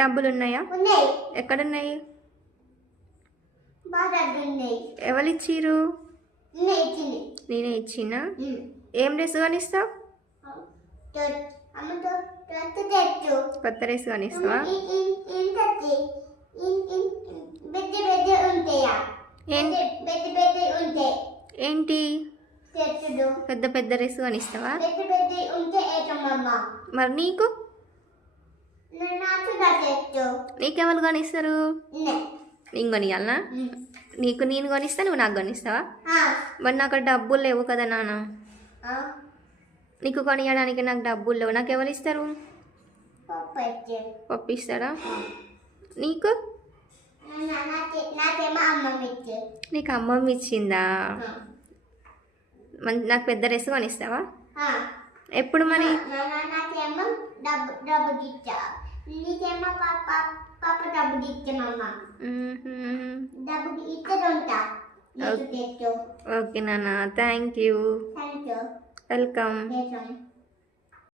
డబ్బులు ఉన్నాయా? ఎక్కడున్నాయి? ఎవరు ఇచ్చిర్రు? నేనే ఇచ్చినా. ఏం డ్రెస్ కొనిస్తావు? కొత్త డ్రెస్ కొనిస్తావా? ఏంటి పెద్ద పెద్ద డ్రెస్ కొనిస్తావా? మరి నీకు నీకెవరు కొనిస్తారు? నేను కొనియాలనా? నీకు నేను కొనిస్తా, నువ్వు నాకు కొనిస్తావా? మరి నాకు డబ్బులు లేవు కదా నాన్న. నీకు కొనియడానికి నాకు డబ్బులు లేవు. నాకు ఎవరు ఇస్తారు? పప్పు ఇస్తారా? నీకు? నీకు అమ్మమ్మ ఇచ్చిందా? నాకు పెద్ద డ్రెస్ కొనిస్తావా? ఎప్పుడు మరి? ఓకే నాన్న, థ్యాంక్ యూ. వెల్కమ్.